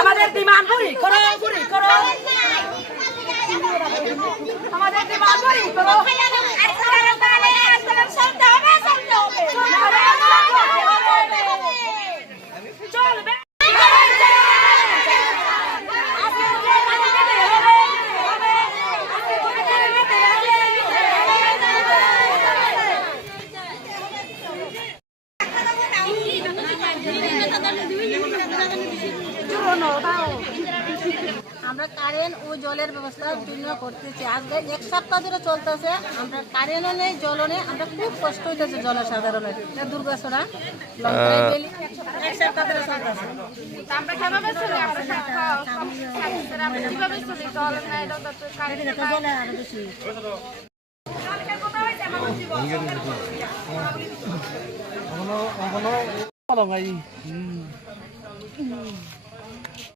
আমাদের ডিমান্ড পুরি করো আমাদের ডিমান্ড পুরি করো চলবে আমরা কারেন্ট ও জলের ব্যবস্থার জন্য করতেছি আজকে এক সপ্তাহ ধরে চলতেছে আমরা কারেন্টও নেই জলও নেই আমরা খুব কষ্ট হইতেছে জনসাধারণের দুর্গাছড়া এক সপ্তাহ ধরে চলতেছে আমরা কিভাবে চলি আমরা কিভাবে চলি জল নাই Ano, ano, ano,